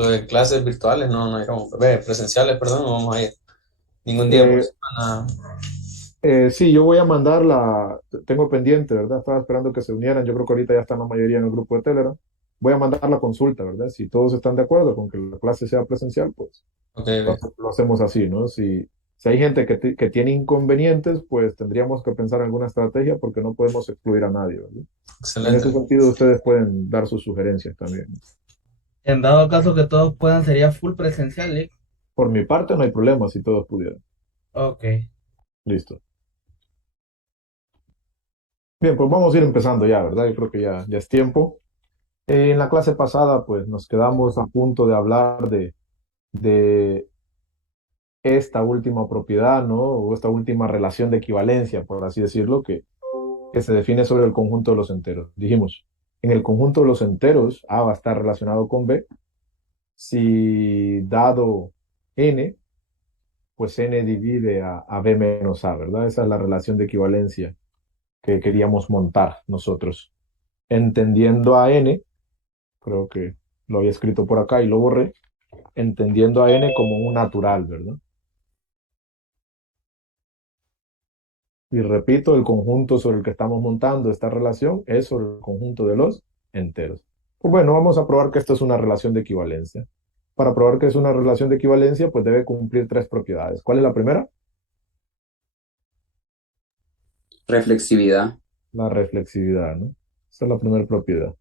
Lo de clases virtuales, no, no iremos. Presenciales, perdón, no vamos a ir ningún día por Eh, semana. sí, yo voy a mandar tengo pendiente, ¿verdad? Estaba esperando que se unieran, yo creo que ahorita ya están la mayoría en el grupo de Telegram. Voy a mandar la consulta, ¿verdad? Si todos están de acuerdo con que la clase sea presencial, pues Ok, ok. lo hacemos así, ¿no? Si hay gente que tiene inconvenientes, pues tendríamos que pensar en alguna estrategia porque no podemos excluir a nadie, ¿verdad? En ese Excelente. sentido, ustedes pueden dar sus sugerencias también. En dado caso que todos puedan, sería full presencial, ¿eh? Por mi parte, no hay problema si todos pudieran. Ok. Listo. Bien, pues vamos a ir empezando ya, ¿verdad? Yo creo que ya es tiempo. En la clase pasada, pues nos quedamos a punto de hablar de esta última propiedad, ¿no? O esta última relación de equivalencia, por así decirlo, que se define sobre el conjunto de los enteros. Dijimos, en el conjunto de los enteros, A va a estar relacionado con B. Si dado n, pues n divide a B menos A, ¿verdad? Esa es la relación de equivalencia que queríamos montar nosotros. Entendiendo a n, creo que lo había escrito por acá y lo borré, entendiendo a n como un natural, ¿verdad? Y repito, el conjunto sobre el que estamos montando esta relación es sobre el conjunto de los enteros. Pues bueno, vamos a probar que esto es una relación de equivalencia. Para probar que es una relación de equivalencia, pues debe cumplir tres propiedades. ¿Cuál es la primera? Reflexividad. La reflexividad, ¿no? Esa es la primera propiedad. O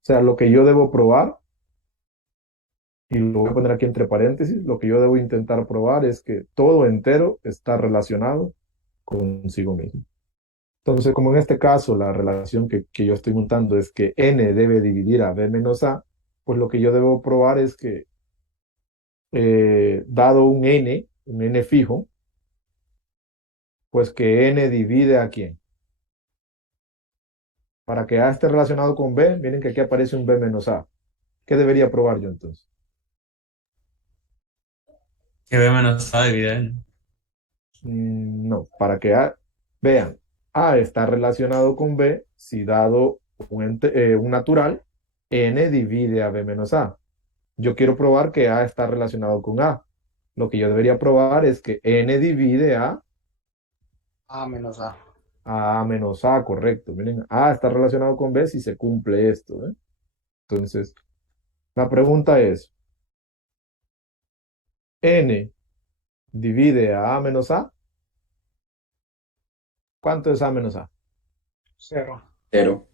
sea, lo que yo debo probar, y lo voy a poner aquí entre paréntesis, lo que yo debo intentar probar es que todo entero está relacionado consigo mismo. Entonces, como en este caso la relación que yo estoy montando es que n debe dividir a b menos a, pues lo que yo debo probar es que dado un n fijo, pues que n divide a quién. Para que a esté relacionado con b, miren que aquí aparece un b menos a. ¿Qué debería probar yo entonces? Que B menos A divide N. No, para que a, vean, a está relacionado con b si dado un natural, n divide a b menos a. Yo quiero probar que A está relacionado con A. Lo que yo debería probar es que N divide A menos A. a menos A, correcto. Miren, A está relacionado con B si se cumple esto, ¿eh? Entonces, la pregunta es, N divide a menos A. ¿Cuánto es A menos A? Cero. Cero.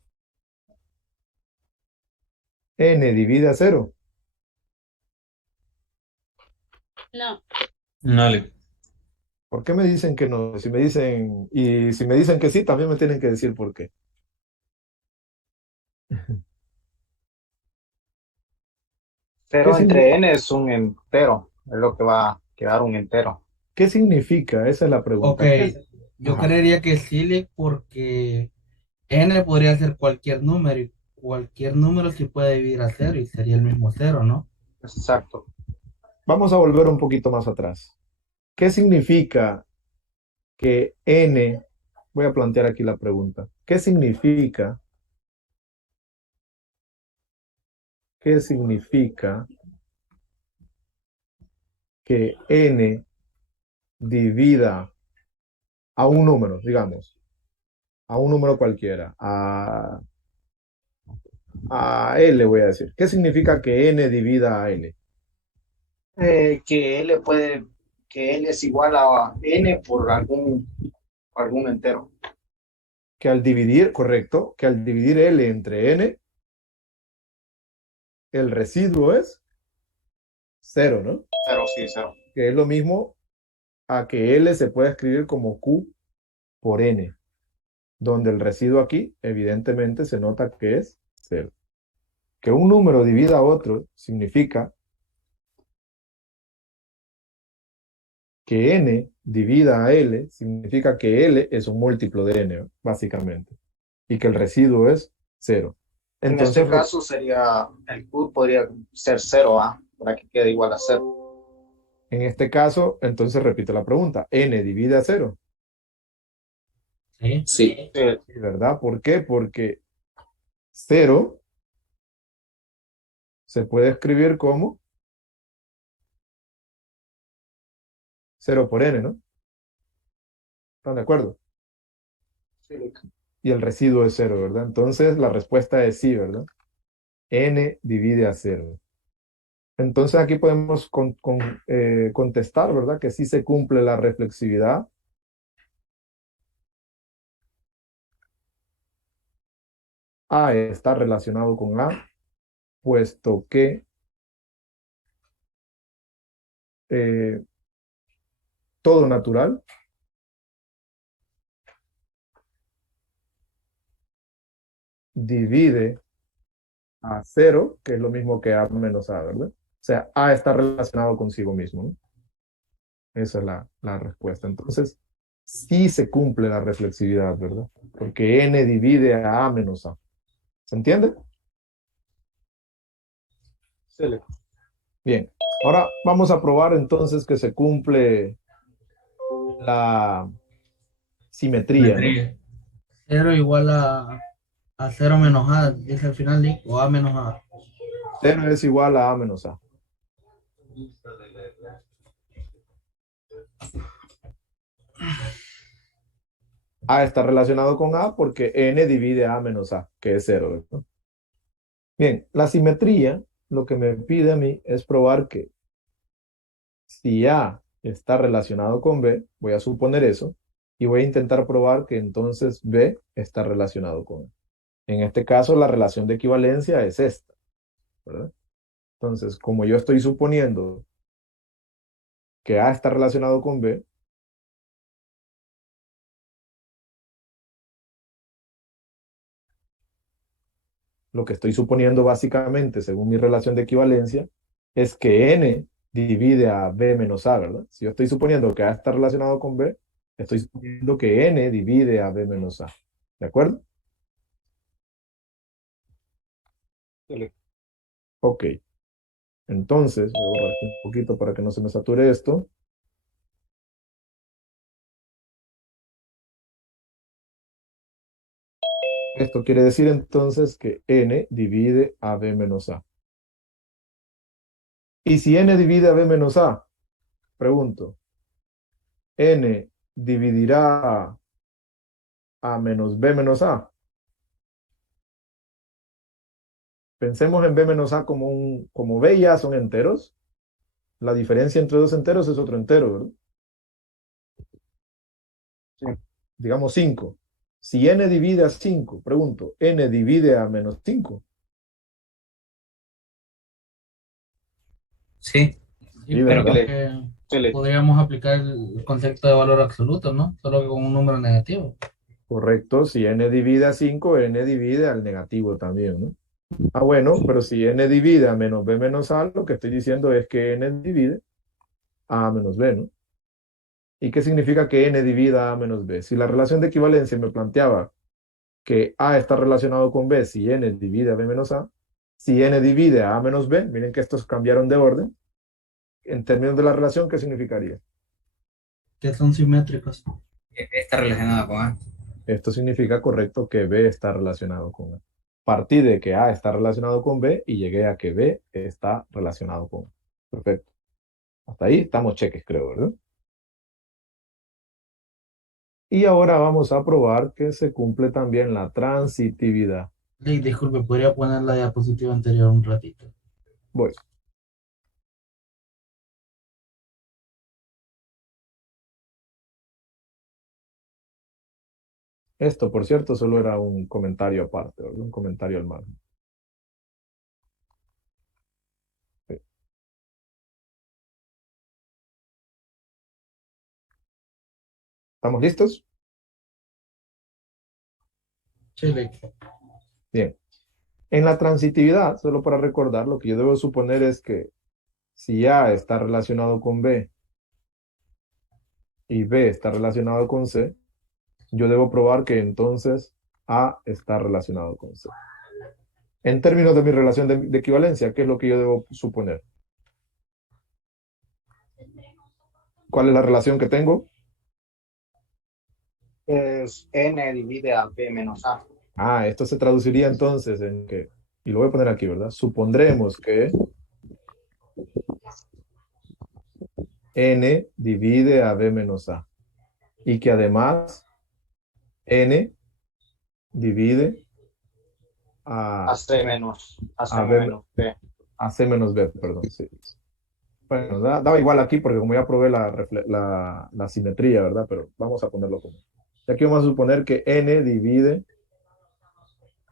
N divide a cero. No. Vale. ¿Por qué me dicen que no? Si me dicen, y si me dicen que sí, también me tienen que decir por qué. ¿Qué, Cero signi- entre n es un entero, es lo que va a quedar un entero. ¿Qué significa? Esa es la Ok, pregunta. yo Ajá. creería que sí, porque n podría ser cualquier número y cualquier número sí puede dividir a cero y sería el mismo cero, ¿no? Exacto. Vamos a volver un poquito más atrás. ¿Qué significa que n, voy a plantear aquí la pregunta, qué significa que n divida a un número, digamos, a un número cualquiera, a L voy a decir? ¿Qué significa que n divida a L? Que L puede, que L es igual a n por algún entero. Que al dividir, correcto, que al dividir L entre n, el residuo es cero, ¿no? Cero, sí, cero. Que es lo mismo a que L se puede escribir como Q por n, donde el residuo aquí evidentemente se nota que es cero. Que un número divida a otro significa que n divida a L, significa que L es un múltiplo de n, básicamente, y que el residuo es cero. En este Entonces, caso sería, el Q podría ser cero, ¿ah? Para que quede igual a cero. en este caso, entonces repito la pregunta, n divide a cero, Sí. Sí. Sí, ¿verdad? ¿Por qué? Porque cero se puede escribir como 0 por n, ¿no? ¿Están de acuerdo? Sí, Y el residuo es 0, ¿verdad? Entonces la respuesta es sí, ¿verdad? N divide a 0. Entonces aquí podemos contestar, ¿verdad? Que sí se cumple la reflexividad. A está relacionado con A, puesto que eh, todo natural divide a 0, que es lo mismo que A menos A, ¿verdad? O sea, A está relacionado consigo mismo, ¿no? Esa es la respuesta. Entonces, sí se cumple la reflexividad, ¿verdad? Porque N divide a menos A. ¿Se entiende? sí. Bien. Ahora vamos a probar entonces que se cumple la simetría, ¿no? Simetría. 0 igual a 0 menos A, dice al final, Nick, o A menos A. 0 es igual a menos A. A está relacionado con A porque N divide A menos A, que es 0, ¿verdad? Bien, la simetría lo que me pide a mí es probar que si A está relacionado con B, voy a suponer eso, y voy a intentar probar que entonces B está relacionado con A. En este caso, la relación de equivalencia es esta, ¿verdad? Entonces, como yo estoy suponiendo que A está relacionado con B, lo que estoy suponiendo básicamente, según mi relación de equivalencia, es que N divide a B menos A, ¿verdad? Si yo estoy suponiendo que A está relacionado con B, estoy suponiendo que N divide a B menos A. ¿De acuerdo? Sí. Ok. Entonces, voy a borrar aquí un poquito para que no se me sature esto. Esto quiere decir entonces que N divide a B menos A. Y si N divide a B menos A, pregunto, N dividirá a menos B menos A. Pensemos en B menos A como B y A son enteros. La diferencia entre dos enteros es otro entero, ¿verdad? Sí. Digamos 5. Si N divide a 5, pregunto, N divide a menos 5. Sí, Sí, Sí, pero ¿verdad? Sí. podríamos aplicar el concepto de valor absoluto, ¿no? Solo que con un número negativo. Correcto. Si N divide a 5, N divide al negativo también, ¿no? Ah, bueno, pero si N divide a menos B menos A, lo que estoy diciendo es que N divide a menos B, ¿no? ¿Y qué significa que N divida a menos B? Si la relación de equivalencia me planteaba que A está relacionado con B si N divide a B menos A, si N divide a menos B, miren que estos cambiaron de orden, en términos de la relación, ¿qué significaría? Que son simétricos. Está relacionada con A. Esto significa, correcto, que B está relacionado con A. Partí de que A está relacionado con B y llegué a que B está relacionado con A. Perfecto. Hasta ahí estamos cheques, creo, ¿verdad? Y ahora vamos a probar que se cumple también la transitividad. Disculpe, ¿podría poner la diapositiva anterior un ratito? Voy. Esto, por cierto, solo era un comentario aparte, ¿verdad? Un comentario al margen. Sí. ¿Estamos listos? Sí, Bien. En la transitividad, solo para recordar, lo que yo debo suponer es que si A está relacionado con B y B está relacionado con C, yo debo probar que entonces A está relacionado con C. En términos de mi relación de equivalencia, ¿qué es lo que yo debo suponer? ¿Cuál es la relación que tengo? Es N divide a B menos A. Ah, esto se traduciría entonces en que, y lo voy a poner aquí, ¿verdad? Supondremos que n divide a b menos a. Y que además n divide a, AC a, b, menos B. a c menos b, perdón. Sí. Bueno, daba igual aquí porque como ya probé la simetría, ¿verdad? Pero vamos a ponerlo como. Y aquí vamos a suponer que n divide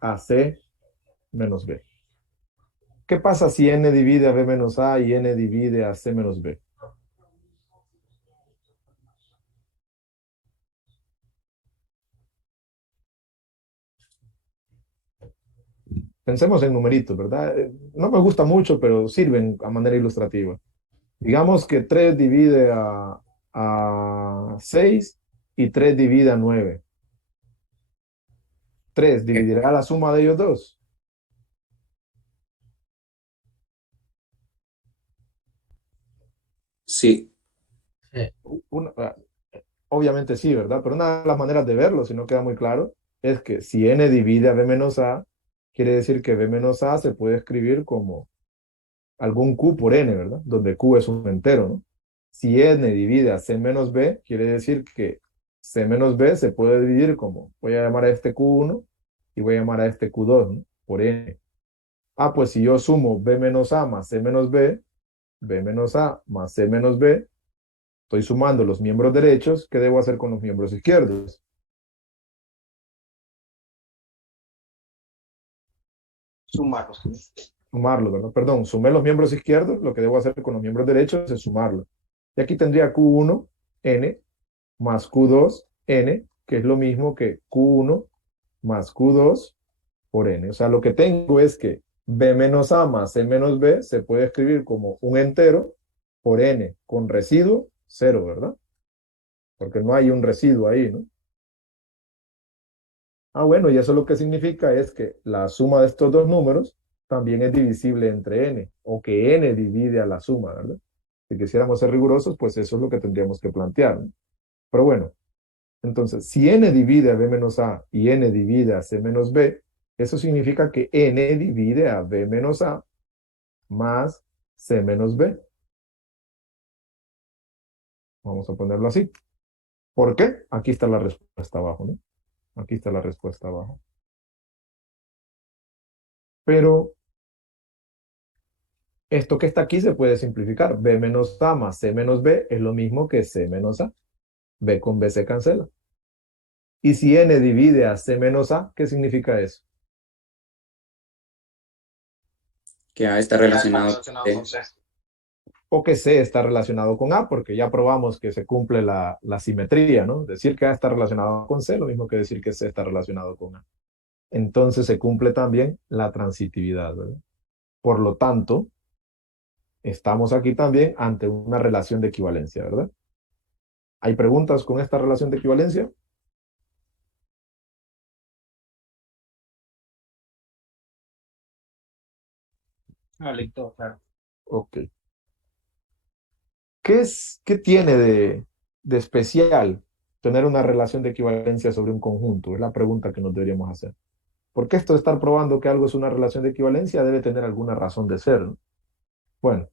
a c menos b. ¿Qué pasa si n divide a b menos a y n divide a c menos b? Pensemos en numeritos, ¿verdad? No me gusta mucho, pero sirven a manera ilustrativa. Digamos que 3 divide a 6 y 3 divide a 9. 3 dividirá la suma de ellos dos. Sí, Sí. Una- obviamente sí, ¿verdad? Pero una de las maneras de verlo, si no queda muy claro, es que si n divide a b menos a, quiere decir que b menos a se puede escribir como algún q por n, ¿verdad? Donde q es un entero, ¿no? Si n divide a c menos b, quiere decir que c menos b se puede dividir como, voy a llamar a este q1 y voy a llamar a este q2, ¿no? Por n. Ah, pues si yo sumo b menos a más c menos b menos a más c menos b, estoy sumando los miembros derechos, ¿qué debo hacer con los miembros izquierdos? Sumarlos. Sumarlo, ¿verdad? Perdón, sumé los miembros izquierdos, lo que debo hacer con los miembros derechos es sumarlo. Y aquí tendría q1, n, más q2, n, que es lo mismo que q1 más q2 por n. O sea, lo que tengo es que b menos a más c menos b se puede escribir como un entero por n con residuo cero, ¿verdad? Porque no hay un residuo ahí, ¿no? Ah, bueno, y eso lo que significa es que la suma de estos dos números también es divisible entre n, o que n divide a la suma, ¿verdad? Si quisiéramos ser rigurosos, pues eso es lo que tendríamos que plantear, ¿no? Pero bueno, entonces, si n divide a b menos a y n divide a c menos b, eso significa que n divide a b menos a más c menos b. Vamos a ponerlo así. ¿Por qué? Aquí está la respuesta abajo, ¿no? Aquí está la respuesta abajo. Pero esto que está aquí se puede simplificar. B menos A más C menos B es lo mismo que C menos A. B con B se cancela. Y si N divide a C menos A, ¿qué significa eso? que A está Ya está relacionado relacionado con con C. O que C está relacionado con A, porque ya probamos que se cumple la simetría, ¿no? Decir que A está relacionado con C, lo mismo que decir que C está relacionado con A. Entonces se cumple también la transitividad, ¿verdad? Por lo tanto, estamos aquí también ante una relación de equivalencia, ¿verdad? ¿Hay preguntas con esta relación de equivalencia? Ah, listo, claro. Ok. ¿Qué tiene de especial tener una relación de equivalencia sobre un conjunto? Es la pregunta que nos deberíamos hacer. Porque esto de estar probando que algo es una relación de equivalencia debe tener alguna razón de ser, ¿no? Bueno,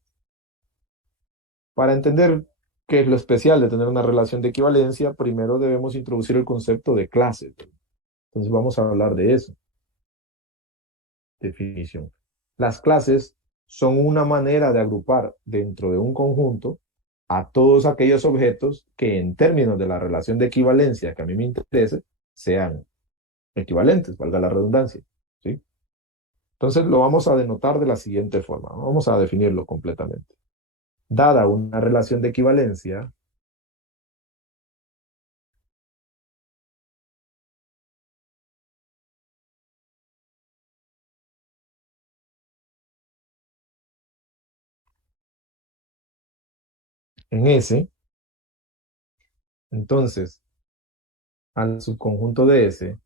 para entender qué es lo especial de tener una relación de equivalencia, primero debemos introducir el concepto de clase. Entonces vamos a hablar de eso. Definición. Las clases son una manera de agrupar dentro de un conjunto a todos aquellos objetos que en términos de la relación de equivalencia que a mí me interese sean equivalentes, valga la redundancia, ¿sí? Entonces lo vamos a denotar de la siguiente forma, ¿no? Vamos a definirlo completamente. Dada una relación de equivalencia, en S, entonces al subconjunto de S,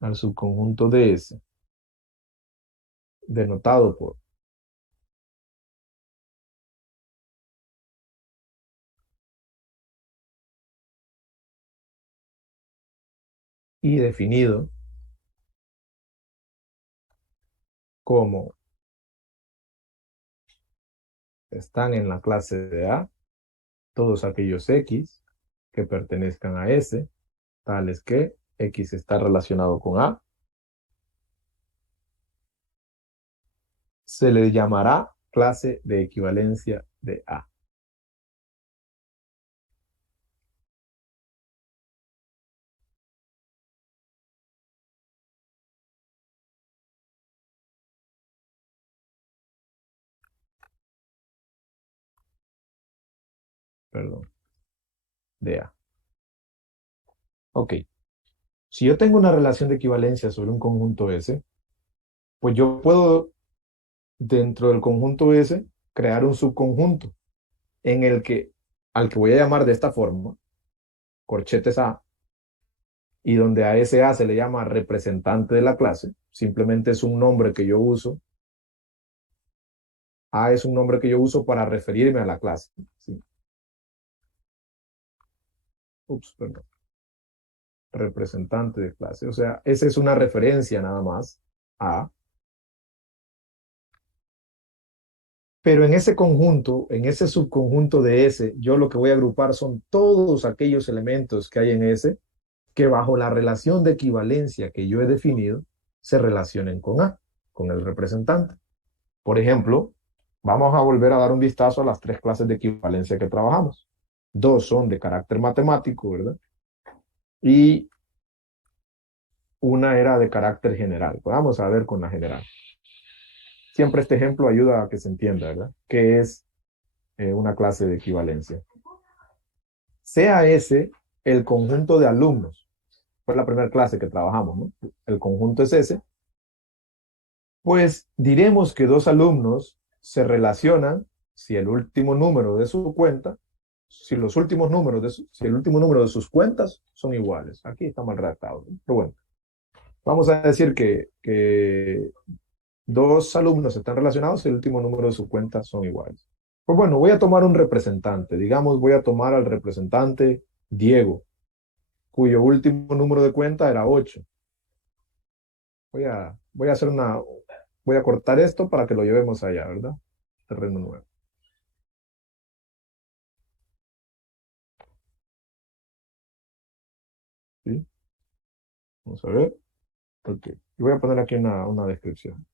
al subconjunto de S, denotado por y definido como están en la clase de A, todos aquellos X que pertenezcan a S, tales que X está relacionado con A, se le llamará clase de equivalencia de A. Perdón, de A. Ok. Si yo tengo una relación de equivalencia sobre un conjunto S, pues yo puedo, dentro del conjunto S, crear un subconjunto en el que, al que voy a llamar de esta forma, corchetes A, y donde a ese A se le llama representante de la clase, simplemente es un nombre que yo uso. A es un nombre que yo uso para referirme a la clase. ¿Sí? Ups, perdón. Representante de clase. O sea, esa es una referencia nada más a. Pero en ese conjunto, en ese subconjunto de S, yo lo que voy a agrupar son todos aquellos elementos que hay en S que bajo la relación de equivalencia que yo he definido se relacionen con A, con el representante. Por ejemplo, vamos a volver a dar un vistazo a las tres clases de equivalencia que trabajamos. Dos son de carácter matemático, ¿verdad? Y una era de carácter general. Pues vamos a ver con la general. Siempre este ejemplo ayuda a que se entienda, ¿verdad? ¿Qué es una clase de equivalencia? Sea ese el conjunto de alumnos. Fue la primera clase que trabajamos, ¿no? El conjunto es ese. Pues diremos que dos alumnos se relacionan si el último número de su cuenta, si los últimos números de si el último número de sus cuentas son iguales. Aquí está mal redactado, ¿no? Pero bueno, vamos a decir que dos alumnos están relacionados y el último número de sus cuentas son iguales. Pues bueno, voy a tomar un representante. Digamos, voy a tomar al representante Diego, cuyo último número de cuenta era 8. Voy a cortar esto para que lo llevemos allá, ¿verdad? Terreno nuevo. ¿Sí? Vamos a ver. Ok. Y voy a poner aquí una descripción.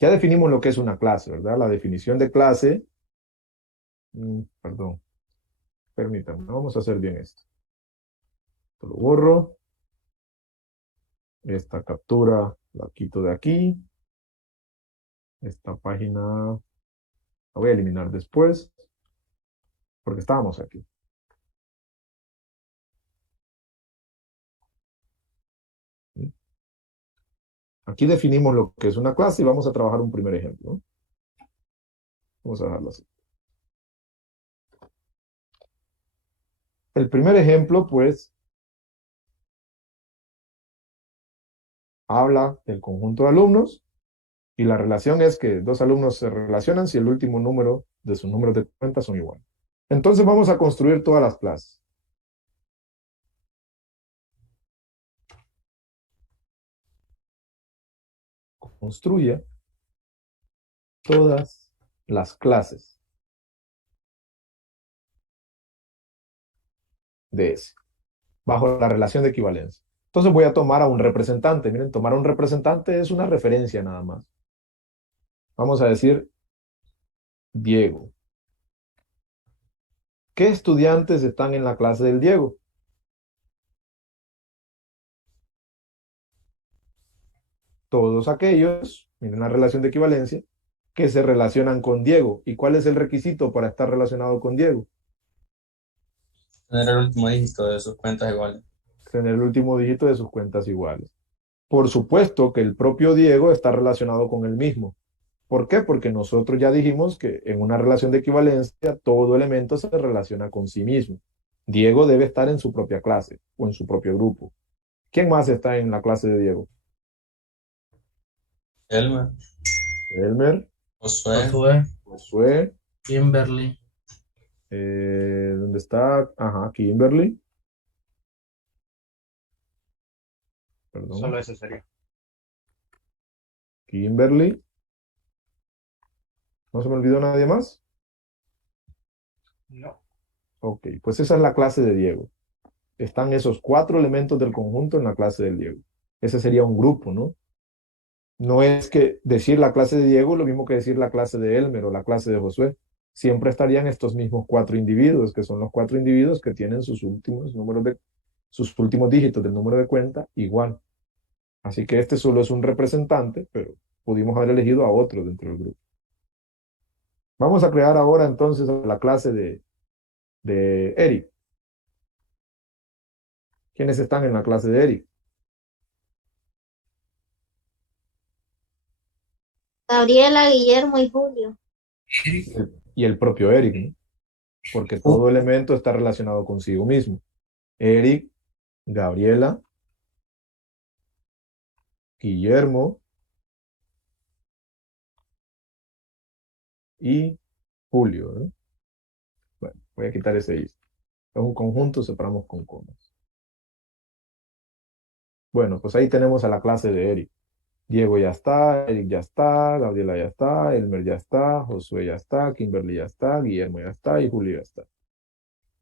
Ya definimos lo que es una clase, ¿verdad? La definición de clase. Perdón. Permítanme. Vamos a hacer bien esto. Esto lo borro. Esta captura la quito de aquí. Esta página la voy a eliminar después. Porque estábamos aquí. ¿Sí? Aquí definimos lo que es una clase y vamos a trabajar un primer ejemplo, ¿no? Vamos a dejarlo así. El primer ejemplo, pues, habla del conjunto de alumnos y la relación es que dos alumnos se relacionan si el último número de sus números de cuenta son iguales. Entonces vamos a construir todas las clases. Construya todas las clases de S bajo la relación de equivalencia. Entonces voy a tomar a un representante. Miren, tomar a un representante es una referencia nada más. Vamos a decir Diego. ¿Qué estudiantes están en la clase del Diego? Todos aquellos, miren la relación de equivalencia, que se relacionan con Diego. ¿Y cuál es el requisito para estar relacionado con Diego? Tener el último dígito de sus cuentas iguales. Tener el último dígito de sus cuentas iguales. Por supuesto que el propio Diego está relacionado con el mismo. ¿Por qué? Porque nosotros ya dijimos que en una relación de equivalencia todo elemento se relaciona con sí mismo. Diego debe estar en su propia clase o en su propio grupo. ¿Quién más está en la clase de Diego? Elmer, Elmer, Josué, Josué, Josué, Kimberly, ¿dónde está? Ajá, Kimberly. Perdón. Solo eso sería. Kimberly. ¿No se me olvidó nadie más? No. Ok, pues esa es la clase de Diego. Están esos 4 elementos del conjunto en la clase del Diego. Ese sería un grupo, ¿no? No es que decir la clase de Diego es lo mismo que decir la clase de Elmer o la clase de Josué. Siempre estarían estos mismos 4 individuos, que son los 4 individuos que tienen sus últimos dígitos del número de cuenta igual. Así que este solo es un representante, pero pudimos haber elegido a otro dentro del grupo. Vamos a crear ahora entonces la clase de Eric. ¿Quiénes están en la clase de Eric? Gabriela, Guillermo y Julio. Y el propio Eric, ¿no? Porque todo elemento está relacionado consigo mismo. Eric, Gabriela, Guillermo y Julio, ¿no? Bueno, voy a quitar ese I. Es un conjunto, separamos con comas. Bueno, pues ahí tenemos a la clase de Eric. Diego ya está, Eric ya está, Gabriela ya está, Elmer ya está, Josué ya está, Kimberly ya está, Guillermo ya está y Julio ya está.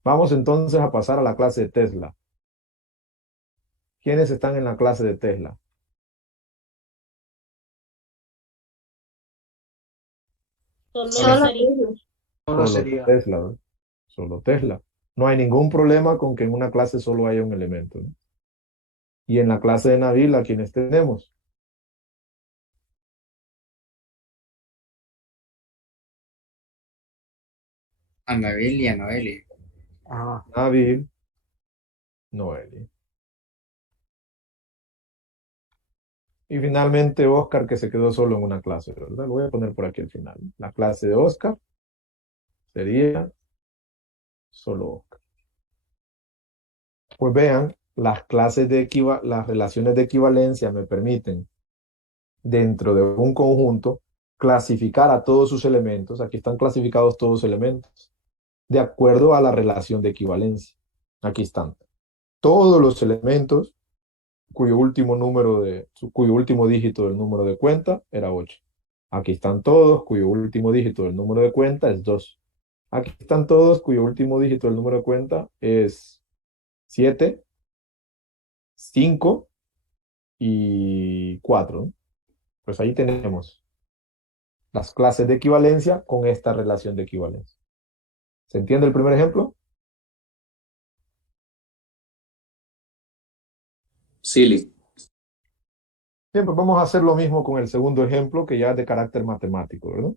Vamos entonces a pasar a la clase de Tesla. ¿Quiénes están en la clase de Tesla? Solo Julio. Solo Solo sería. Tesla, ¿no? Solo Tesla. No hay ningún problema con que en una clase solo haya un elemento, ¿no? Y en la clase de Nabil, ¿a quiénes tenemos? Anabel y a Noelia. Ajá. Nabil, Noeli. Y finalmente Oscar, que se quedó solo en una clase, ¿verdad? Lo voy a poner por aquí al final. La clase de Oscar sería solo Oscar. Pues vean, las relaciones de equivalencia me permiten, dentro de un conjunto, clasificar a todos sus elementos. Aquí están clasificados todos los elementos, de acuerdo a la relación de equivalencia. Aquí están. Todos los elementos cuyo último dígito del número de cuenta era 8. Aquí están todos cuyo último dígito del número de cuenta es 2. Aquí están todos cuyo último dígito del número de cuenta es 7, 5 y 4. Pues ahí tenemos las clases de equivalencia con esta relación de equivalencia. ¿Se entiende el primer ejemplo? Silly. Bien, pues vamos a hacer lo mismo con el segundo ejemplo, que ya es de carácter matemático, ¿verdad?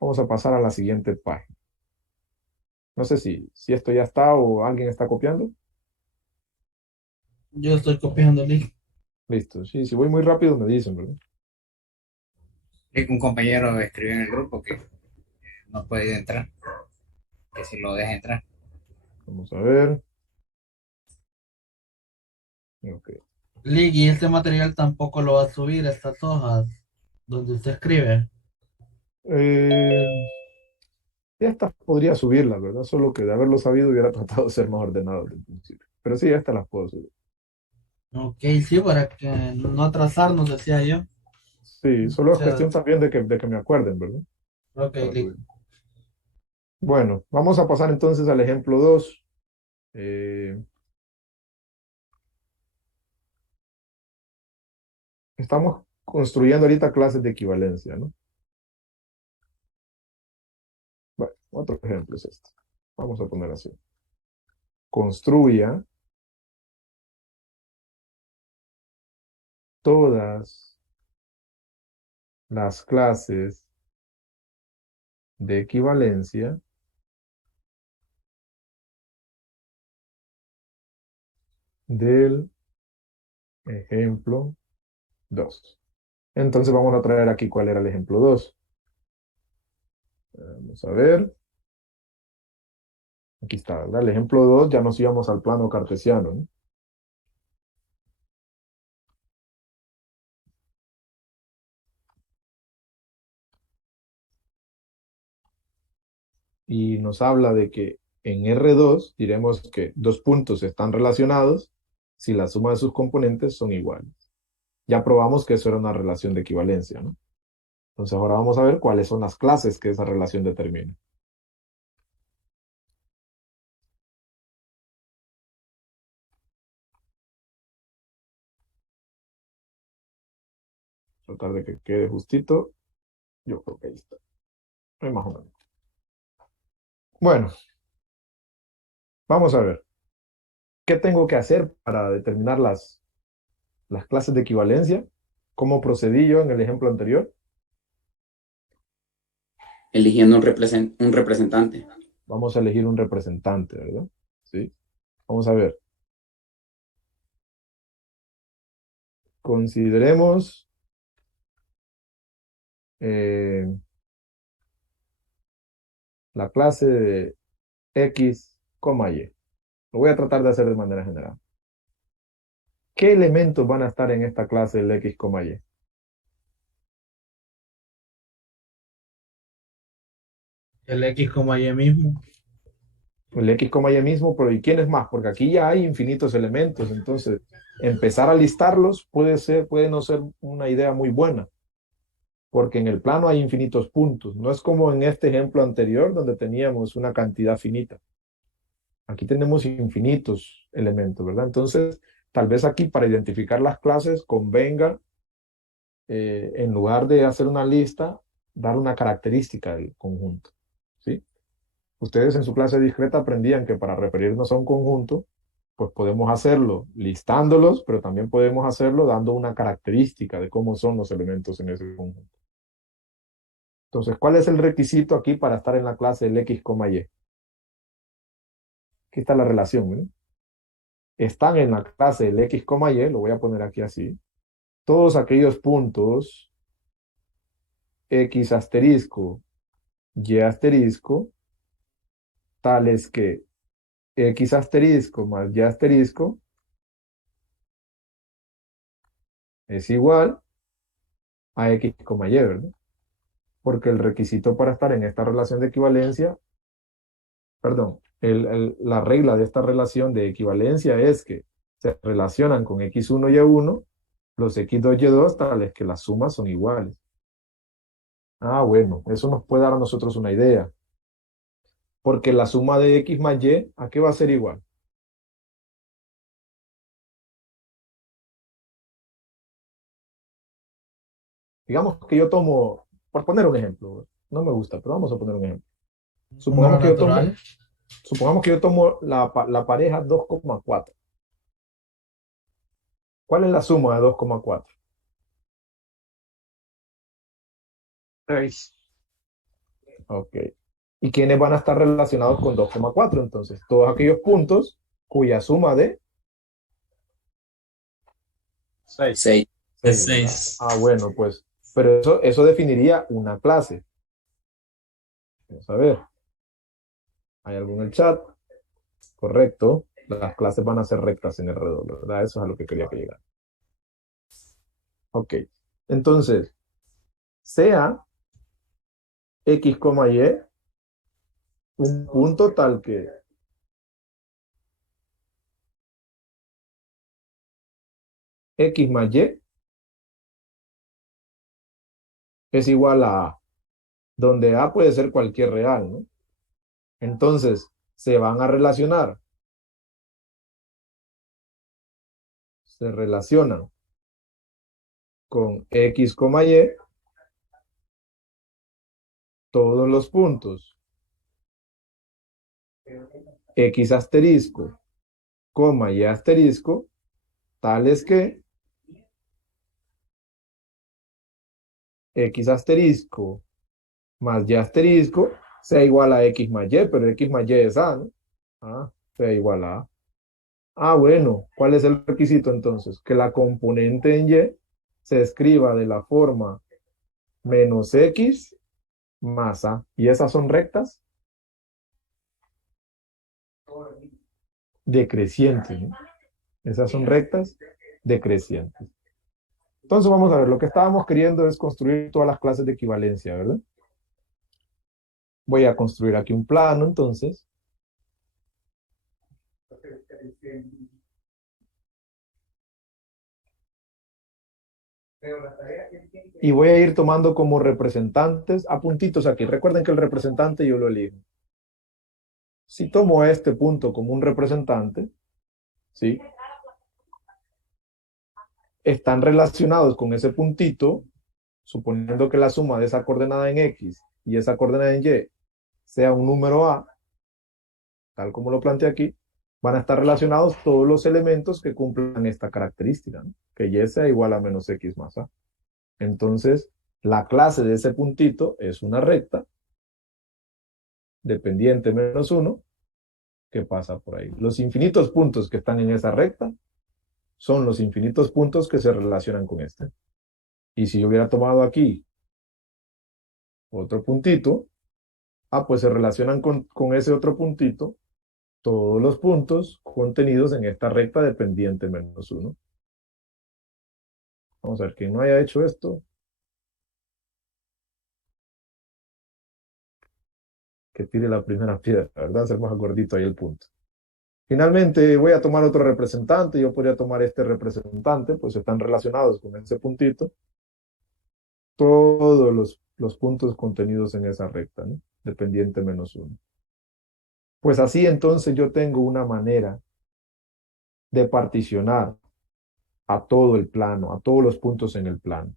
Vamos a pasar a la siguiente página. No sé si esto ya está o alguien está copiando. Yo estoy copiando el link. Listo. Sí, si voy muy rápido me dicen, ¿verdad? Un compañero escribió en el grupo que no puede entrar, que si lo deja entrar. Vamos a ver. Ok. Link, y este material tampoco lo va a subir a estas hojas donde usted escribe. Eh, esta podría subirla, ¿verdad? Solo que de haberlo sabido hubiera tratado de ser más ordenado desde el principio. Pero sí, estas las puedo subir. Ok, sí, para que no atrasarnos, decía yo. Sí, O solo es sea, cuestión también de que me acuerden, ¿verdad? ok, Para Link. subir. Bueno, vamos a pasar entonces al ejemplo 2. Estamos construyendo ahorita clases de equivalencia, ¿no? Bueno, otro ejemplo es este. Vamos a poner así. Construya todas las clases de equivalencia del ejemplo 2. Entonces vamos a traer aquí cuál era el ejemplo 2. Vamos a ver. Aquí está, ¿verdad? El ejemplo 2 ya nos íbamos al plano cartesiano, ¿no? Y nos habla de que en R2 diremos que dos puntos están relacionados si la suma de sus componentes son iguales. Ya probamos que eso era una relación de equivalencia, ¿no? Entonces ahora vamos a ver cuáles son las clases que esa relación determina. Tratar de que quede justito. Yo creo que ahí está. Ahí más o menos. Bueno, vamos a ver. ¿Qué tengo que hacer para determinar las clases de equivalencia? ¿Cómo procedí yo en el ejemplo anterior? Eligiendo un representante. Vamos a elegir un representante, ¿verdad? Sí. Vamos a ver. Consideremos la clase de X, Y. Lo voy a tratar de hacer de manera general. ¿Qué elementos van a estar en esta clase del X, Y? El X como Y mismo. El X, Y mismo, pero ¿y quién es más? Porque aquí ya hay infinitos elementos, entonces empezar a listarlos puede no ser una idea muy buena, porque en el plano hay infinitos puntos. No es como en este ejemplo anterior donde teníamos una cantidad finita. Aquí tenemos infinitos elementos, ¿verdad? Entonces, tal vez aquí para identificar las clases convenga, en lugar de hacer una lista, dar una característica del conjunto, ¿sí? Ustedes en su clase discreta aprendían que para referirnos a un conjunto, pues podemos hacerlo listándolos, pero también podemos hacerlo dando una característica de cómo son los elementos en ese conjunto. Entonces, ¿cuál es el requisito aquí para estar en la clase del X, Y? Aquí está la relación, ¿no? Están en la clase del X, Y, lo voy a poner aquí así, todos aquellos puntos X asterisco, Y asterisco, tales que X asterisco más Y asterisco es igual a X, Y, ¿verdad? Porque el requisito para estar en esta relación de equivalencia, perdón, la regla de esta relación de equivalencia es que se relacionan con X1 y Y1 los X2 y Y2 tales que las sumas son iguales. Ah, bueno, eso nos puede dar a nosotros una idea. Porque la suma de X más Y, ¿a qué va a ser igual? Digamos que yo tomo, por poner un ejemplo, no me gusta, pero vamos a poner un ejemplo. Números Supongamos que yo tomo, naturales. supongamos que yo tomo la pareja 2,4. ¿Cuál es la suma de 2,4? 6. Ok. ¿Y quiénes van a estar relacionados con 2,4? Entonces, todos aquellos puntos cuya suma de 6. 6. 6, ¿verdad? 6. Ah, bueno, pues, pero eso definiría una clase. Vamos a ver. ¿Hay algo en el chat? Correcto. Las clases van a ser rectas en el redoble, ¿verdad? Eso es a lo que quería que llegara. Ok. Entonces, sea X, Y un punto tal que X más Y es igual a A, donde A puede ser cualquier real, ¿no? Entonces, se van a relacionar, se relacionan con X, Y todos los puntos X asterisco, Y asterisco, tales que X asterisco más Y asterisco sea igual a X más Y, pero X más Y es A, ¿no? Ah, sea igual a A. Ah, bueno, ¿cuál es el requisito entonces? Que la componente en Y se escriba de la forma menos X más A. ¿Y esas son rectas? Decrecientes, ¿no? Esas son rectas decrecientes. Entonces vamos a ver, lo que estábamos queriendo es construir todas las clases de equivalencia, ¿verdad? Voy a construir aquí un plano, entonces. Y voy a ir tomando como representantes a puntitos aquí. Recuerden que el representante yo lo elijo. Si tomo a este punto como un representante, ¿sí? Están relacionados con ese puntito, suponiendo que la suma de esa coordenada en X y esa coordenada en Y sea un número A, tal como lo planteé aquí, van a estar relacionados todos los elementos que cumplan esta característica, ¿no? Que Y sea igual a menos X más A. Entonces, la clase de ese puntito es una recta dependiente menos 1 que pasa por ahí. Los infinitos puntos que están en esa recta son los infinitos puntos que se relacionan con este. Y si yo hubiera tomado aquí otro puntito, pues se relacionan con ese otro puntito todos los puntos contenidos en esta recta dependiente menos 1. Vamos a ver, quien no haya hecho esto, que tire la primera piedra, ¿verdad? Hacer más gordito ahí el punto. Finalmente voy a tomar otro representante, yo podría tomar este representante, pues están relacionados con ese puntito, todos los puntos contenidos en esa recta, ¿no? Dependiente menos 1. Pues así entonces yo tengo una manera de particionar a todo el plano, a todos los puntos en el plano.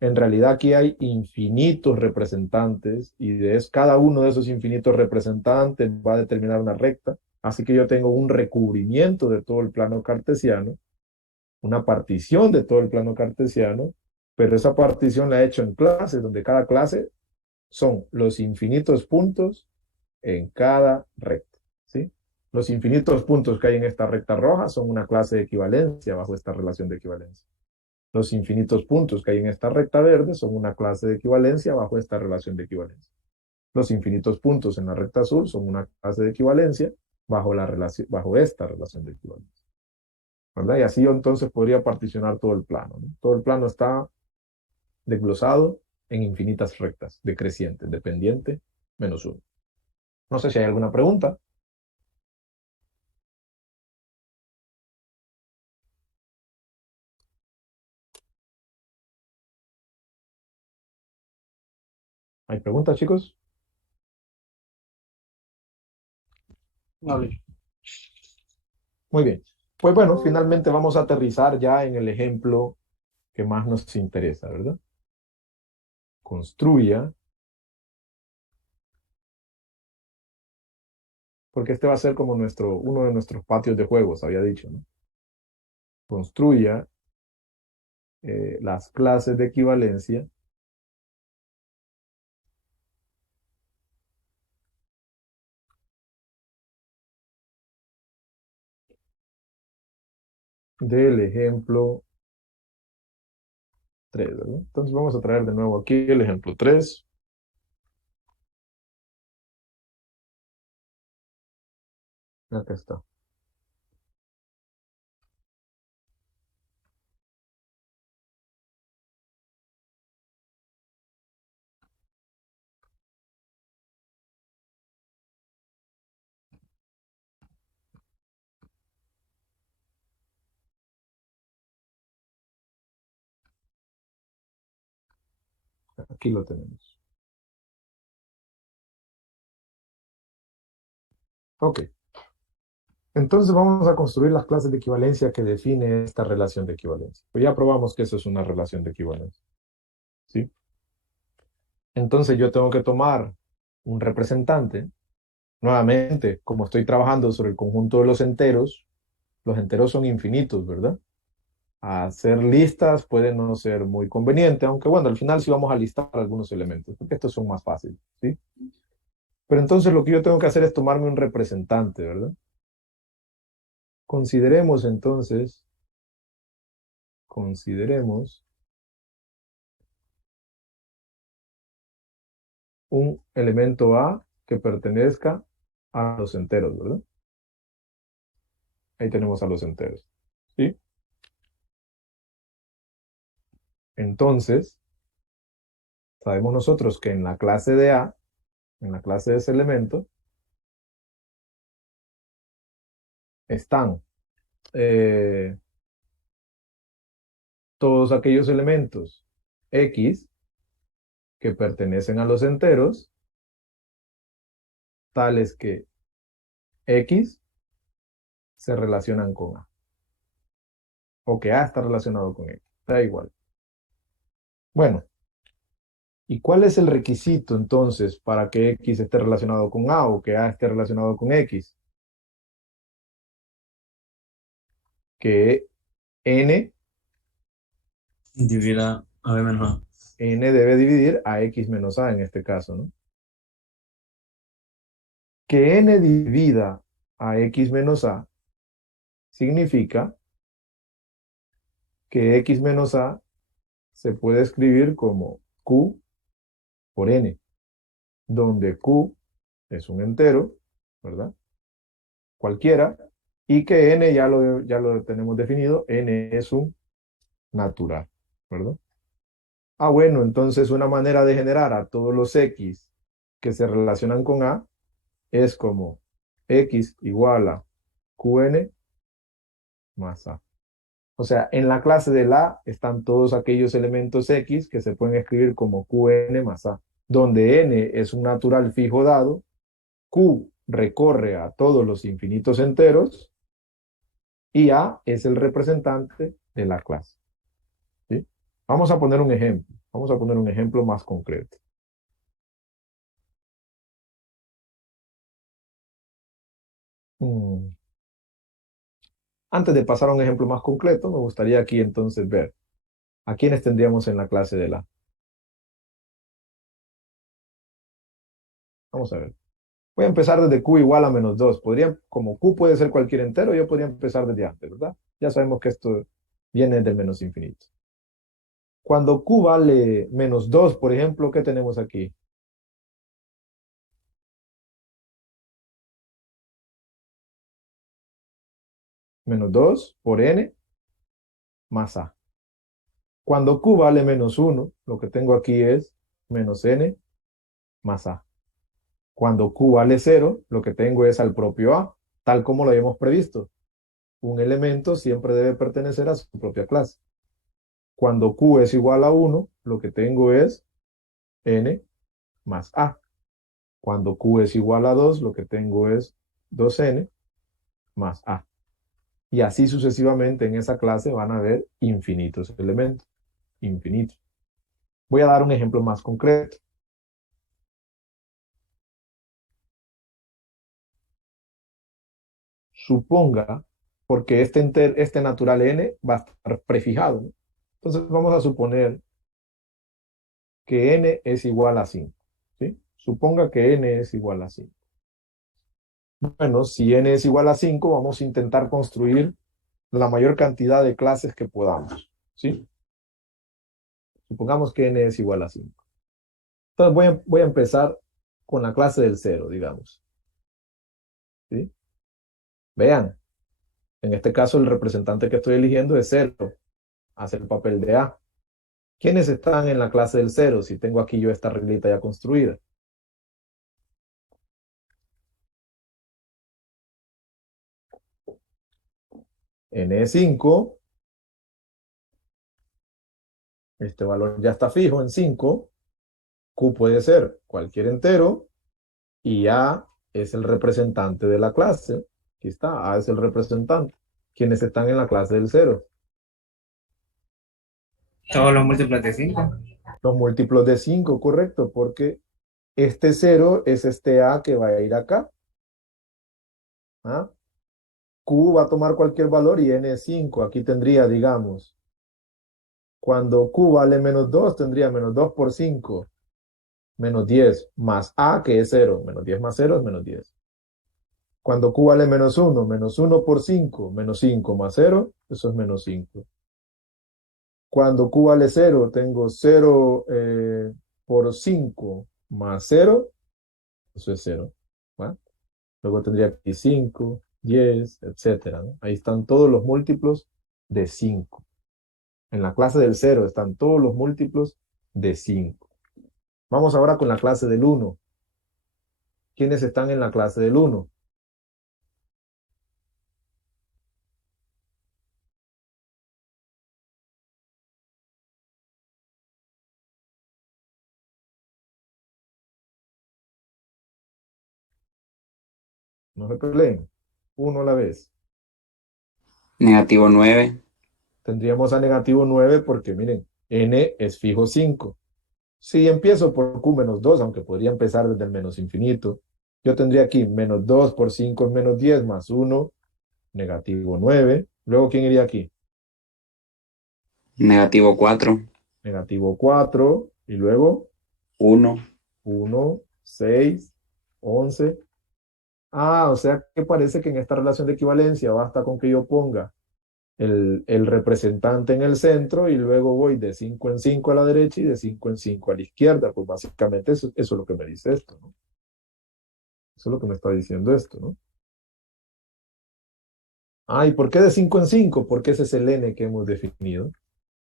En realidad aquí hay infinitos representantes y cada uno de esos infinitos representantes va a determinar una recta. Así que yo tengo un recubrimiento de todo el plano cartesiano, una partición de todo el plano cartesiano, pero esa partición la he hecho en clases, donde cada clase son los infinitos puntos en cada recta, ¿sí? Los infinitos puntos que hay en esta recta roja son una clase de equivalencia bajo esta relación de equivalencia. Los infinitos puntos que hay en esta recta verde son una clase de equivalencia bajo esta relación de equivalencia. Los infinitos puntos en la recta azul son una clase de equivalencia bajo esta relación de equivalencia, ¿verdad? Y así yo entonces podría particionar todo el plano, ¿no? Todo el plano está desglosado en infinitas rectas decrecientes, dependiente, menos 1. No sé si hay alguna pregunta. ¿Hay preguntas, chicos? No, Muy bien. Pues bueno, finalmente vamos a aterrizar ya en el ejemplo que más nos interesa, ¿verdad? Construya, porque este va a ser como uno de nuestros patios de juegos, había dicho, ¿no? Construya las clases de equivalencia del ejemplo 3, ¿verdad? Entonces vamos a traer de nuevo aquí el ejemplo 3. Acá está. Aquí lo tenemos. Ok. Entonces vamos a construir las clases de equivalencia que define esta relación de equivalencia. Pues ya probamos que eso es una relación de equivalencia, ¿sí? Entonces yo tengo que tomar un representante. Nuevamente, como estoy trabajando sobre el conjunto de los enteros son infinitos, ¿verdad? Hacer listas puede no ser muy conveniente, aunque bueno, al final sí vamos a listar algunos elementos, porque estos son más fáciles, ¿sí? Pero entonces lo que yo tengo que hacer es tomarme un representante, ¿verdad? Consideremos entonces, un elemento A que pertenezca a los enteros, ¿verdad? Ahí tenemos a los enteros, ¿sí? Entonces, sabemos nosotros que en la clase de A, en la clase de ese elemento, están todos aquellos elementos X que pertenecen a los enteros, tales que X se relacionan con A, o que A está relacionado con X, da igual. Bueno, ¿y cuál es el requisito entonces para que X esté relacionado con A o que A esté relacionado con X? Que N Dividir a B menos A. N debe dividir a X menos A en este caso, ¿no? Que N divida a X menos A significa que X menos A se puede escribir como Q por N, donde Q es un entero, ¿verdad? Cualquiera, y que N ya lo tenemos definido, N es un natural, ¿verdad? Ah, bueno, entonces una manera de generar a todos los X que se relacionan con A es como X igual a QN más A. O sea, en la clase del A están todos aquellos elementos X que se pueden escribir como QN más A, donde N es un natural fijo dado, Q recorre a todos los infinitos enteros y A es el representante de la clase. ¿Sí? Vamos a poner un ejemplo. Vamos a poner un ejemplo más concreto. Antes de pasar a un ejemplo más concreto, me gustaría aquí entonces ver a quiénes tendríamos en la clase del A. Vamos a ver. Voy a empezar desde Q igual a menos 2. Como Q puede ser cualquier entero, yo podría empezar desde antes, ¿verdad? Ya sabemos que esto viene del menos infinito. Cuando Q vale menos 2, por ejemplo, ¿qué tenemos aquí? Menos 2 por N más A. Cuando Q vale menos 1, lo que tengo aquí es menos N más A. Cuando Q vale 0, lo que tengo es al propio A, tal como lo habíamos previsto. Un elemento siempre debe pertenecer a su propia clase. Cuando Q es igual a 1, lo que tengo es N más A. Cuando Q es igual a 2, lo que tengo es 2N más A. Y así sucesivamente en esa clase van a haber infinitos elementos. Infinitos. Voy a dar un ejemplo más concreto. Suponga, porque este natural n va a estar prefijado, ¿no? Entonces vamos a suponer que n es igual a 5. ¿Sí? Suponga que n es igual a 5. Bueno, si n es igual a 5, vamos a intentar construir la mayor cantidad de clases que podamos. ¿Sí? Supongamos que n es igual a 5. Entonces voy a empezar con la clase del 0, digamos. ¿Sí? Vean, en este caso el representante que estoy eligiendo es 0. Hace el papel de A. ¿Quiénes están en la clase del 0 si tengo aquí yo esta reglita ya construida? N es 5. Este valor ya está fijo en 5. Q puede ser cualquier entero. Y A es el representante de la clase. Aquí está, A es el representante. ¿Quiénes están en la clase del 0? Todos los múltiplos de 5. Los múltiplos de 5, correcto, porque este 0 es este A que va a ir acá. ¿Ah? Q va a tomar cualquier valor y N es 5. Aquí tendría, digamos, cuando Q vale menos 2, tendría menos 2 por 5, menos 10, más A, que es 0. Menos 10 más 0 es menos 10. Cuando Q vale menos 1 por 5, menos 5 más 0, eso es menos 5. Cuando Q vale 0, tengo 0 por 5 más 0, eso es 0. ¿Va? Luego tendría aquí 5, 10, etcétera, ¿no? Ahí están todos los múltiplos de 5. En la clase del 0 están todos los múltiplos de 5. Vamos ahora con la clase del 1. ¿Quiénes están en la clase del 1? No se peleen. Uno a la vez. Negativo 9. Tendríamos a negativo 9 porque, miren, n es fijo 5. Si empiezo por q menos 2, aunque podría empezar desde el menos infinito, yo tendría aquí menos 2 por 5 es menos 10 más 1, negativo 9. Luego, ¿quién iría aquí? Negativo 4. Negativo 4. Y luego 1. 1, 6, 11. Ah, o sea que parece que en esta relación de equivalencia basta con que yo ponga el representante en el centro y luego voy de 5 en 5 a la derecha y de 5 en 5 a la izquierda. Pues básicamente eso es lo que me dice esto, ¿no? Eso es lo que me está diciendo esto, ¿no? Ah, ¿y por qué de 5 en 5? Porque ese es el n que hemos definido.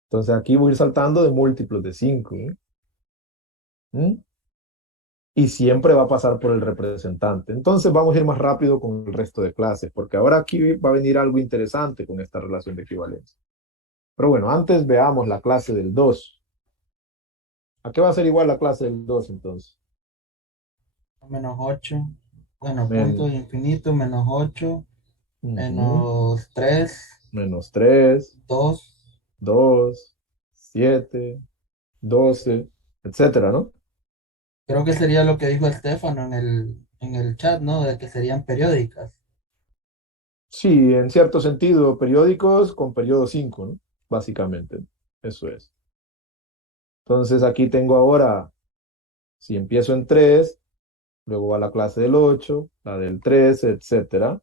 Entonces aquí voy a ir saltando de múltiplos de 5, ¿eh? ¿Mm? Y siempre va a pasar por el representante. Entonces vamos a ir más rápido con el resto de clases, porque ahora aquí va a venir algo interesante con esta relación de equivalencia. Pero bueno, antes veamos la clase del 2. ¿A qué va a ser igual la clase del 2 entonces? Menos 8. Bueno, punto Men- de infinito, menos 8, Ujú. menos 3, Menos 3, 2. 2, 7, 12, etcétera, ¿no? Creo que sería lo que dijo Estefano en el chat, ¿no? De que serían periódicas. Sí, en cierto sentido, periódicos con periodo 5, ¿no? Básicamente, eso es. Entonces aquí tengo ahora, si empiezo en 3, luego va la clase del 8, la del 13, etcétera.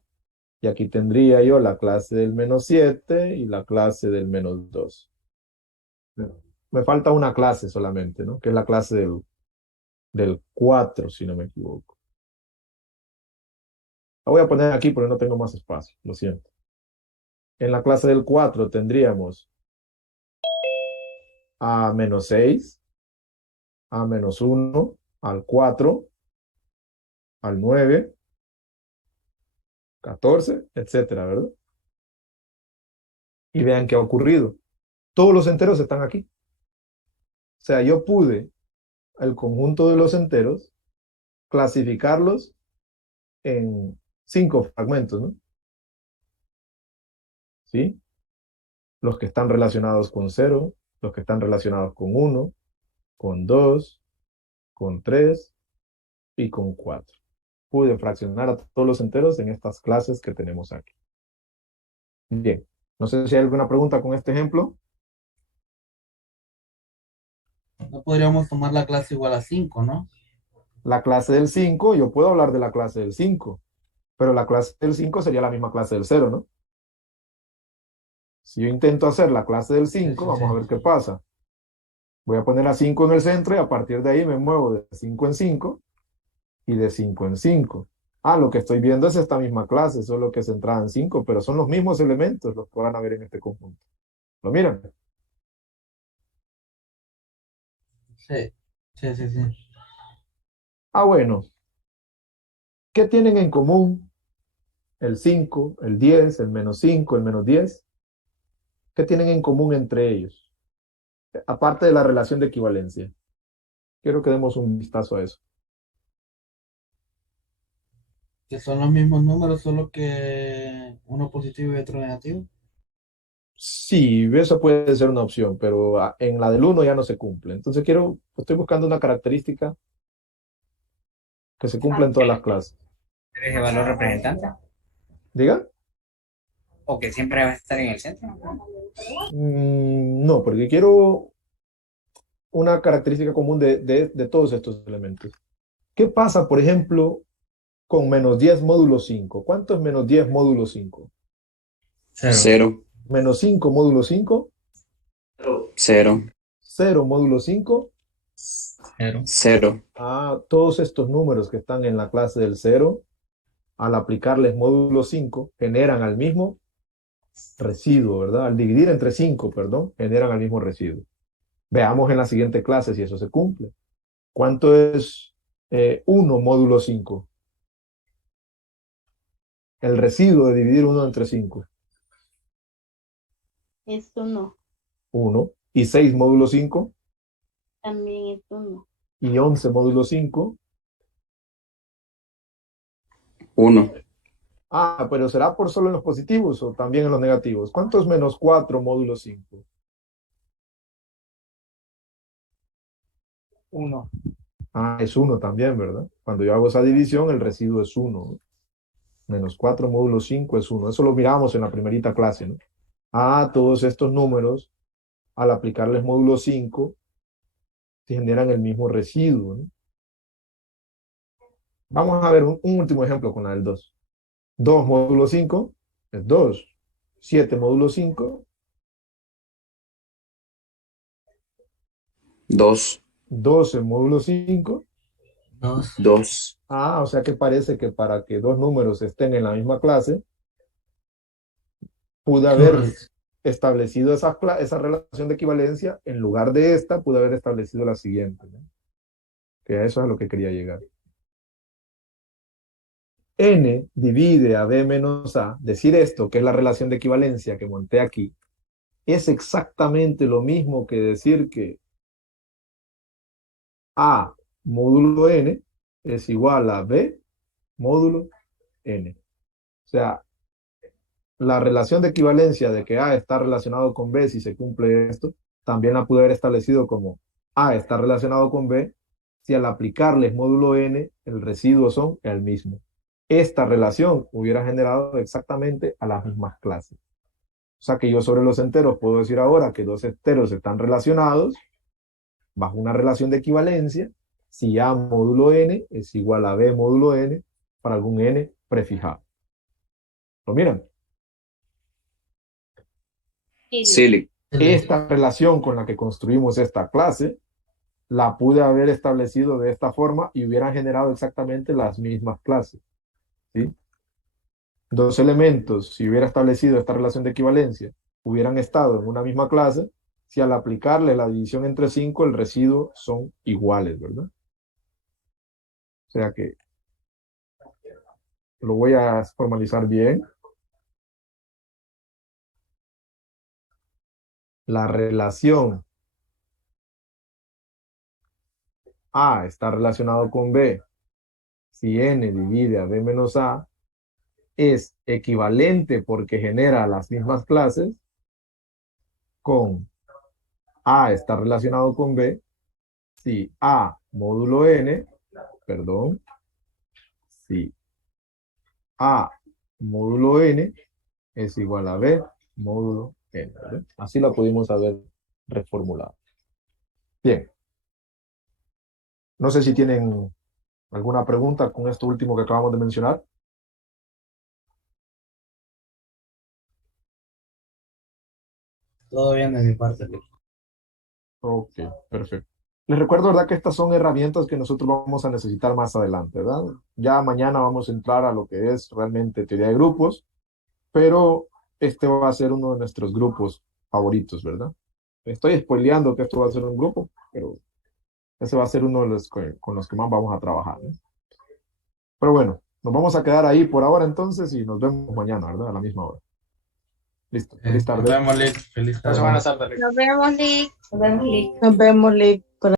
Y aquí tendría yo la clase del menos 7 y la clase del menos 2. Me falta una clase solamente, ¿no? Que es la clase del 4, si no me equivoco. La voy a poner aquí porque no tengo más espacio, lo siento. En la clase del 4 tendríamos a menos 6, a menos 1, al 4, al 9, 14, etcétera, ¿verdad? Y vean qué ha ocurrido. Todos los enteros están aquí. O sea, yo pude el conjunto de los enteros clasificarlos en 5 fragmentos, ¿no? ¿Sí? Los que están relacionados con 0, los que están relacionados con 1, con 2, con 3 y con 4. Pude fraccionar a todos los enteros en estas clases que tenemos aquí. Bien, no sé si hay alguna pregunta con este ejemplo. No podríamos tomar la clase igual a 5, ¿no? La clase del 5, yo puedo hablar de la clase del 5, pero la clase del 5 sería la misma clase del 0, ¿no? Si yo intento hacer la clase del Sí, 5, sí, sí. vamos a ver qué pasa. Voy a poner a 5 en el centro y a partir de ahí me muevo de 5 en 5 y de 5 en 5. Ah, lo que estoy viendo es esta misma clase, solo que es centrada en 5, pero son los mismos elementos los que van a ver en este conjunto. ¿Lo miran? Sí, sí, sí, sí. Ah, bueno. ¿Qué tienen en común el 5, el 10, el menos 5, el menos 10? ¿Qué tienen en común entre ellos? Aparte de la relación de equivalencia. Quiero que demos un vistazo a eso. Que son los mismos números, solo que uno positivo y otro negativo. Sí, eso puede ser una opción, pero en la del uno ya no se cumple. Entonces estoy buscando una característica que se cumpla en todas las clases. ¿Eres el valor representante? ¿Diga? ¿O que siempre vas a estar en el centro? No, porque quiero una característica común de todos estos elementos. ¿Qué pasa, por ejemplo, con menos 10 módulo 5? ¿Cuánto es menos 10 módulo 5? 0. Menos 5 módulo 5, 0. 0 módulo 5. 0. Todos estos números que están en la clase del 0, al aplicarles módulo 5, generan al mismo residuo, ¿verdad? Al dividir entre 5, perdón, generan al mismo residuo. Veamos en la siguiente clase si eso se cumple. ¿Cuánto es 1 módulo 5? El residuo de dividir 1 entre 5. Es 1. 1. Y 6 módulo 5. También es 1. Y 11 módulo 5. 1. Ah, pero ¿será por solo en los positivos o también en los negativos? ¿Cuánto es menos 4 módulo 5? 1. Ah, es 1 también, ¿verdad? Cuando yo hago esa división, el residuo es 1. Menos 4 módulo 5 es 1. Eso lo miramos en la primerita clase, ¿no? Ah, todos estos números, al aplicarles módulo 5, generan el mismo residuo, ¿no? Vamos a ver un último ejemplo con la del 2. 2 módulo 5 es 2. 7 módulo 5, 2, 12 módulo 5. 2. 2, Ah, o sea que parece que para que dos números estén en la misma clase, pude haber establecido esa relación de equivalencia, en lugar de esta, pude haber establecido la siguiente, ¿no? Que a eso es a lo que quería llegar. N divide a B menos A, decir esto, que es la relación de equivalencia que monté aquí, es exactamente lo mismo que decir que A módulo N es igual a B módulo N. O sea, la relación de equivalencia de que A está relacionado con B si se cumple esto, también la pude haber establecido como A está relacionado con B si al aplicarles módulo N el residuo son el mismo. Esta relación hubiera generado exactamente a las mismas clases. O sea que yo sobre los enteros puedo decir ahora que dos enteros están relacionados bajo una relación de equivalencia si A módulo N es igual a B módulo N para algún N prefijado. ¿Lo miran? sí, Esta relación con la que construimos esta clase la pude haber establecido de esta forma y hubieran generado exactamente las mismas clases, ¿sí? Dos elementos, si hubiera establecido esta relación de equivalencia, hubieran estado en una misma clase, si al aplicarle la división entre 5, el residuo son iguales, ¿verdad? O sea que lo voy a formalizar bien. La relación A está relacionado con B si N divide a B menos A es equivalente porque genera las mismas clases con A está relacionado con B si A módulo N, perdón, si A módulo N es igual a B módulo N, ¿verdad? Así la pudimos haber reformulado. Bien. No sé si tienen alguna pregunta con esto último que acabamos de mencionar. Todo bien de mi parte. Ok, perfecto. Les recuerdo, ¿verdad?, que estas son herramientas que nosotros vamos a necesitar más adelante, ¿verdad? Ya mañana vamos a entrar a lo que es realmente teoría de grupos, pero este va a ser uno de nuestros grupos favoritos, ¿verdad? Estoy spoileando que esto va a ser un grupo, pero ese va a ser uno de los con los que más vamos a trabajar, ¿no? Pero bueno, nos vamos a quedar ahí por ahora entonces y nos vemos mañana, ¿verdad? A la misma hora. Listo. Feliz Nos tarde. vemos, Lick. Feliz tarde. Buenas tardes. Nos vemos, Lick. Nos vemos, Lick.